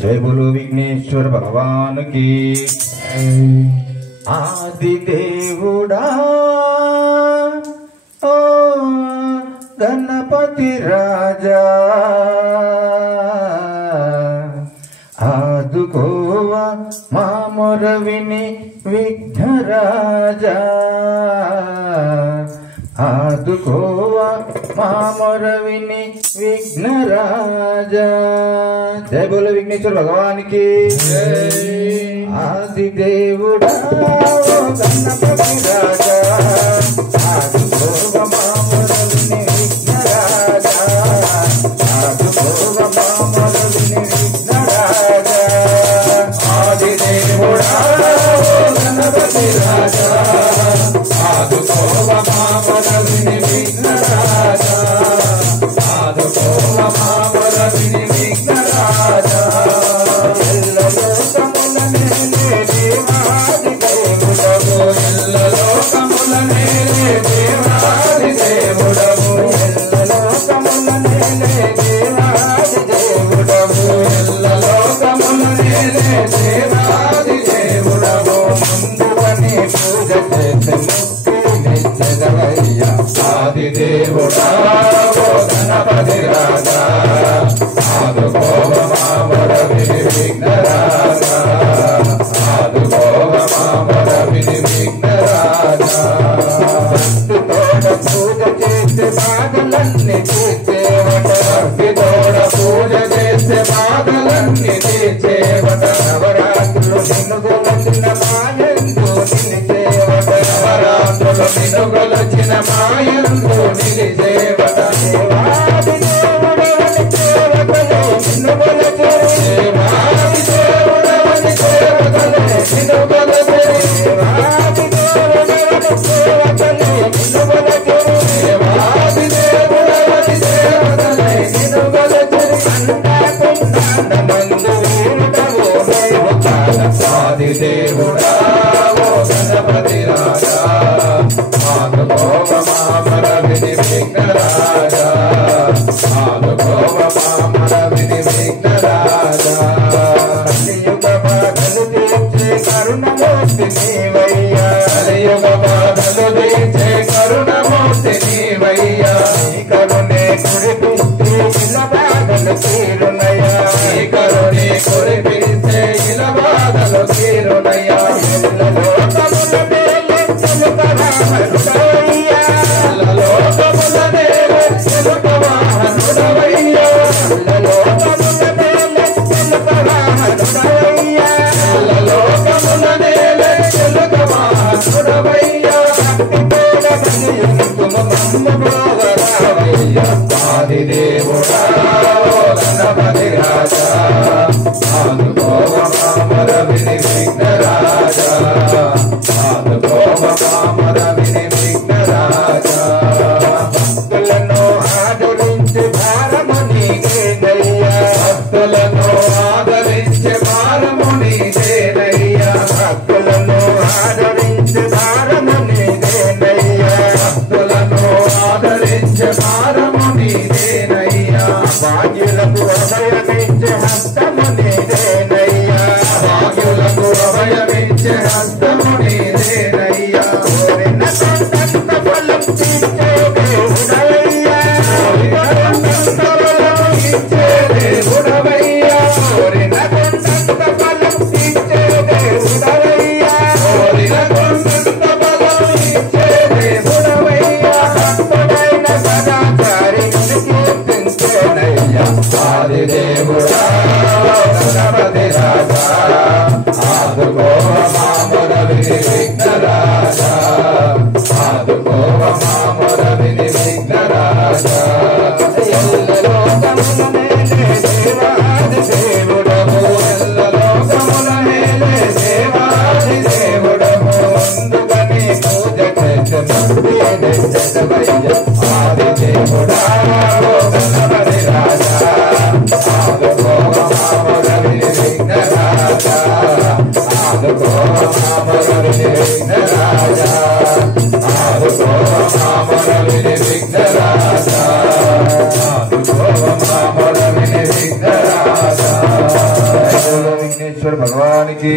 जय बोलो विघ्नेश्वर भगवान की। आदि देवुड़ा ओ गणपति राजा आदुकोवा मा मोर विनि विघ्नराजा आदुकोवा मा मोर विनि विघ्नराजा। जय बोलो विघ्नेश्वर भगवान की जय। आदि देवुड़ा गणपति राजा आदुकोवा मा मोर विनि विघ्नराजा आदुकोवा मा मोर विनि विघ्नराजा। आदि देवुड़ा गणपति राजा आदुकोवा मा मोर विनि विघ्नराजा आदुकोवा मा मोर विनि विघ्नराजा। आदि देवुड़ा गणपति राजा आदुकोवा मा मोर विनि विघ्नराजा आदुकोवा मा मोर विनि विघ्नराजा। भक्तितोड़ पूज చేస్తే బాధలన్నీ తీర్చేవట భక్తితోడ పూజ చేస్తే బాధలన్నీ తీర్చేవట నవరాత్రులు నిన్ను గొలిచిన మాయందు నిలిచేవట నవరాత్రులు నిన్ను గొలిచిన మాయందు నిలిచేవట దేవాది దేవుడవని దేవతలే నిన్ను గొలిచే దేవాది దేవుడవని దేవతలే నిన్ను గొలిచే దేవాది దేవుడవని దేవతలే నిన్ను గొలిచే దేవాది దేవుడవని దేవతలే నిన్ను గొలిచే అంతకుండాండమందు వీరుడవో దేవకాల ఆది దేవుడా గణపతి రాజా ఆదుకోవ మా మొర విని విఘ్నరాజా ఆదుకోవ మా మొర విని విఘ్నరాజా। కలియుగ బాధలు తీర్చే కరుణమూర్తి నీవయ్యా కలియుగ బాధలు తీర్చే కరుణమూర్తి నీవయ్యా నీ కరుణే కురిపిస్తే ఇలా బాధలు తీరునయ్యా నీ కరుణే కురిపిస్తే ఇలా బాధలు తీరునయ్యా। లోకముల మేలే తెలుపవాహనుడవయ్యా లోకముల మేలే తెలుపవాహనుడవయ్యా లోకముల మేలే తెలుపవాహనుడవయ్యా లోకముల మేలే తెలుపవాహనుడవయ్యా భక్తితోడ భజయుతుమ మమ్ము బ్రోవరావయ్యా। ఆది దేవుడా గణపతి రాజా ఆదుకోవ మా మొర విని విఘ్నరాజా ఆదుకోవ మా మొర విని విఘ్నరాజా। భక్తులను ఆదరించే భారము నీదేనయ్యా భక్తులను ఆదరించే భారము నీదేనయ్యా భక్తులను ఆదరించే భారము నీదేనయ్యా భక్తులను ఆదరించే భారము నీదేనయ్యా। భాగ్యులకు అభయమిచ్చే హస్తము నీదేనయ్యా భాగ్యులకు అభయమిచ్చే హస్తము నీదేనయ్యా। కోరిన కొండంత ఫలం ఇచ్చే దేవుడవయ్యా కోరిన కొండంత ఫలం ఇచ్చే దేవుడవయ్యా కోరిన కొండంత ఫలం ఇచ్చే దేవుడవయ్యా కోరిన కొండంత ఫలం ఇచ్చే దేవుడవయ్యా। భక్తుడైన సదాచారి కీర్తించేనయ్యా। ఆది దేవుడా గణపతి రాజా ఆదుకోవ మా మొర విని విఘ్నరాజా ఆదుకోవ మా మొర విని విఘ్నరాజా। ఎల్లలోకముల మేలే దేవాది దేవుడము ఎల్లలోకముల మేలే దేవాది దేవుడము అందుకని పూజ చేసే భక్తి నెచ్చదవయ్యా। ఆది దేవుడా గణపతి రాజా ఆదుకోవ వెంకటేశ్వర భగవానికి